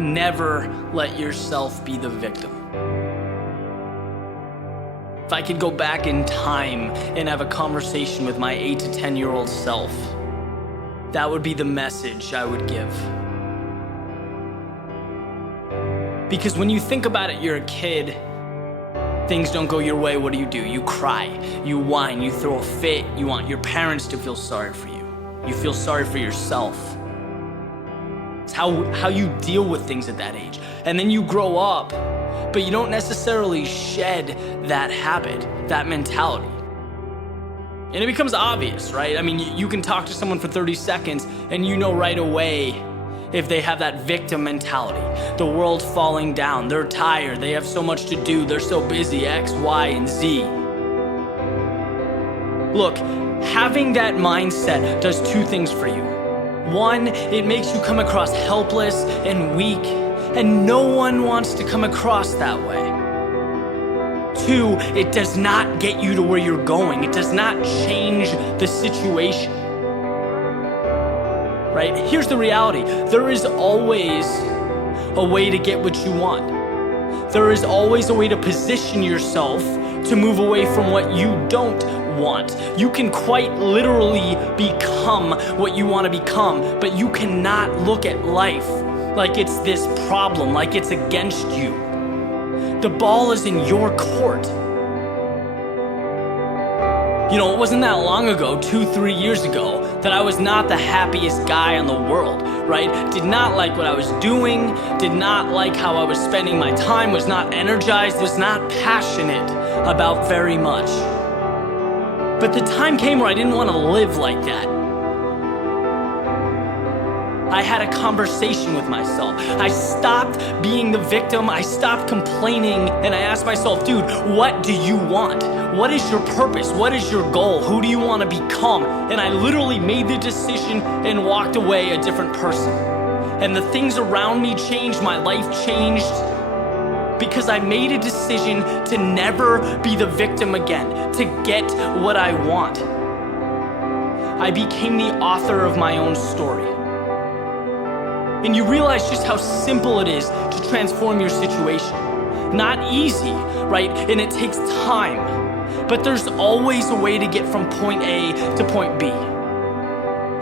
Never let yourself be the victim. If I could go back in time and have a conversation with my 8 to 10-year-old self, that would be the message I would give. Because when you think about it, you're a kid, things don't go your way, what do? You cry, you whine, you throw a fit, you want your parents to feel sorry for you. You feel sorry for yourself. It's how you deal with things at that age. And then you grow up, but you don't necessarily shed that habit, that mentality. And it becomes obvious, right? I mean, you can talk to someone for 30 seconds and you know right away if they have that victim mentality. The world's falling down, they're tired, they have so much to do, they're so busy, X, Y, and Z. Look, having that mindset does two things for you. One, it makes you come across helpless and weak, and no one wants to come across that way. Two, it does not get you to where you're going. It does not change the situation. Right? Here's the reality. There is always a way to get what you want. There is always a way to position yourself to move away from what you don't want. You can quite literally become what you want to become, but you cannot look at life like it's this problem, like it's against you. The ball is in your court. You know, it wasn't that long ago, 2-3 years ago, that I was not the happiest guy in the world, right? Did not like what I was doing, did not like how I was spending my time, was not energized, was not passionate about very much. But the time came where I didn't want to live like that. I had a conversation with myself. I stopped being the victim, I stopped complaining, and I asked myself, dude, what do you want? What is your purpose? What is your goal? Who do you want to become? And I literally made the decision and walked away a different person. And the things around me changed, my life changed, because I made a decision to never be the victim again, to get what I want. I became the author of my own story. And you realize just how simple it is to transform your situation. Not easy, right? And it takes time. But there's always a way to get from point A to point B.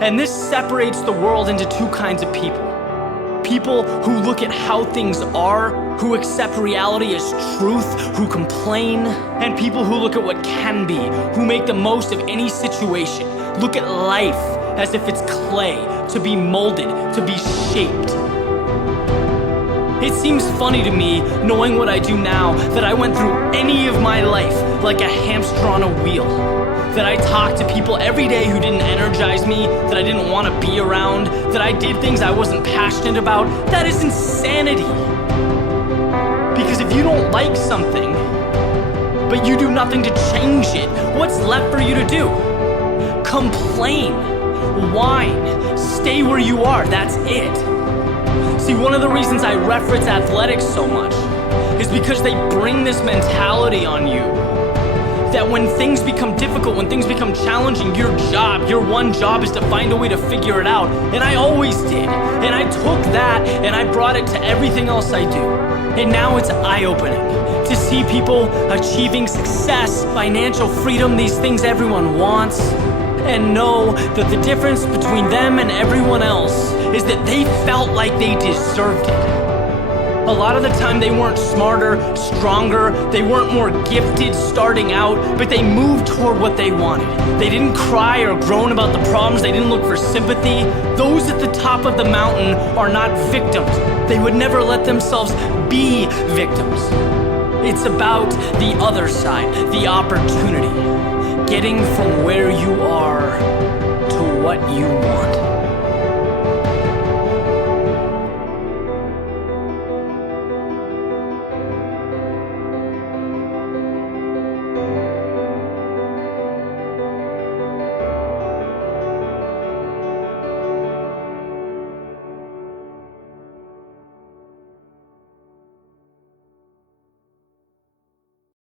And this separates the world into two kinds of people. People who look at how things are, who accept reality as truth, who complain, and people who look at what can be, who make the most of any situation. Look at life as if it's clay, to be molded, to be shaped. It seems funny to me, knowing what I do now, that I went through any of my life like a hamster on a wheel. That I talked to people every day who didn't energize me, that I didn't want to be around, that I did things I wasn't passionate about. That is insanity. Because if you don't like something, but you do nothing to change it, what's left for you to do? Complain, whine, stay where you are, that's it. See, one of the reasons I reference athletics so much is because they bring this mentality on you that when things become difficult, when things become challenging, your one job is to find a way to figure it out. And I always did. And I took that and I brought it to everything else I do. And now it's eye-opening to see people achieving success, financial freedom, these things everyone wants, and know that the difference between them and everyone else is that they felt like they deserved it. A lot of the time they weren't smarter, stronger, they weren't more gifted starting out, but they moved toward what they wanted. They didn't cry or groan about the problems, they didn't look for sympathy. Those at the top of the mountain are not victims. They would never let themselves be victims. It's about the other side, the opportunity. Getting from where you are to what you want.